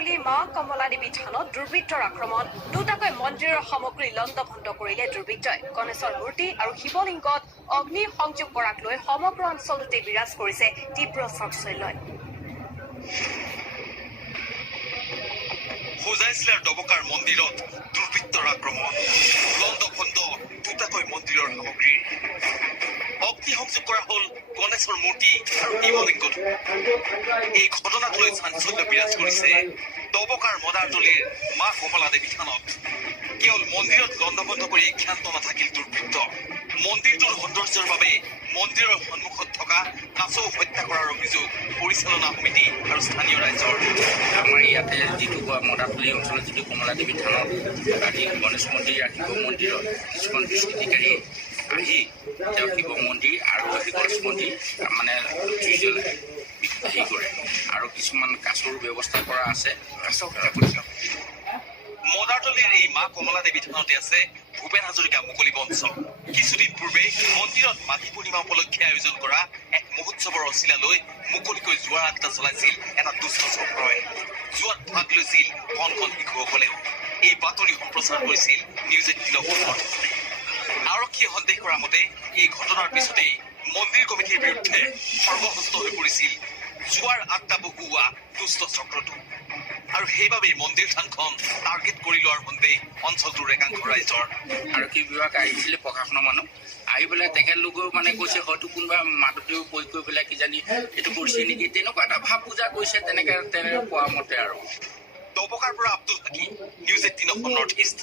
মদাৰতলী মা কমলা দেৱী থানত দুৰ্বৃত্তৰ আক্ৰমণ দুটাকৈ মন্দিৰৰ সামগ্ৰী লণ্ডভণ্ড কৰিলে দুৰ্বৃত্তই গণেশৰ মূৰ্তি আৰু শিৱলিংগত অগ্নি সংযোগ কৰাক লৈ সমগ্ৰ অঞ্চলটোতে বিৰাজ কৰিছে তীব্ৰ চাঞ্চল্যই হোজাইছিলাৰ ডবকাৰ মন্দিৰত দুৰ্বৃত্তৰ আক্ৰমণ লণ্ডভণ্ড দুটাকৈ মন্দিৰৰ সামগ্ৰী অগ্নি সংযোগ কৰা হল গণেশৰ মূৰ্তি আৰু শিৱলিংগত এই ঘটনাক লৈ চাঞ্চল্য বিৰাজ কৰিছে ডবকাৰ মদাৰতলীৰ মা কমলা দেৱী থানত কেৱল মন্দিৰত লণ্ডভণ্ড কৰি ক্ষান্ত নাথাকিল দুৰ্বৃত্ত মন্দিৰটোৰ সৌন্দৰ্যৰ বাবে মন্দিৰৰ সন্মুখত থকা কাছও হত্যা কৰাৰ অভিযোগ পৰিচালনা সমিতি আৰু স্থানীয় ৰাইজৰ আমাৰ ইয়াতে যিটো মদাৰতলী অঞ্চলত যিটো কমলা দেৱী থানত আজি গণেশ মন্দিৰ আৰু শিৱ মন্দিৰত কিছুমান দুষ্কৃতিকাৰী আহি তেওঁ শিৱ মন্দিৰ আৰু গণেশ মন্দিৰ মানে জুই জ্বলাই হেৰি কৰে আৰু কিছুমান কাছৰ ব্যৱস্থা কৰা আছে কাছ হত্যা কৰিছে মদাৰতলীৰ এই মা কমলা দেৱী থানতে আছে ভূপেন হাজৰিকা মুকলি মঞ্চ কিছুদিন পূৰ্বে মন্দিৰত মাঘী পূৰ্ণিমা উপলক্ষে আয়োজন কৰা এক মহোৎসৱৰ অচিলালৈ মুকলিকৈ জোৱাৰ আড্ডা চলাইছিল এটা দুষ্ট চক্ৰই জোৱাত ভাগ লৈছিল কণ কণ শিশুসকলেও এই বাতৰি সম্প্ৰচাৰ কৰিছিল নিউজ 18 আৰক্ষীয়ে সন্দেহ কৰা মতে এই ঘটনাৰ পিছতেই মন্দিৰ কমিটিৰ বিৰুদ্ধে সৰ্বহস্ত হৈ পৰিছিল জোৱাৰ আড্ডা বহুওৱা দুষ্ট চক্ৰটো আৰু সেইবাবেই মন্দিৰ থানখন টাৰ্গেট কৰি লোৱাৰ সন্দেহ অঞ্চলটোৰ একাংশ ৰাইজৰ আৰক্ষী বিভাগ আহিছিলে প্ৰশাসনৰ মানুহ আহি পেলাই তেখেতলোকেও মানে কৈছে হয়তো কোনোবা মাদকেও প্ৰয়োগ কৰি পেলাই কিজানি এইটো কৰিছে নেকি তেনেকুৱা এটা ভাৱ পূজা কৰিছে তেনেকে কোৱা মতে আৰু ডবকাৰ পৰা Abdul Hakim news 18 north east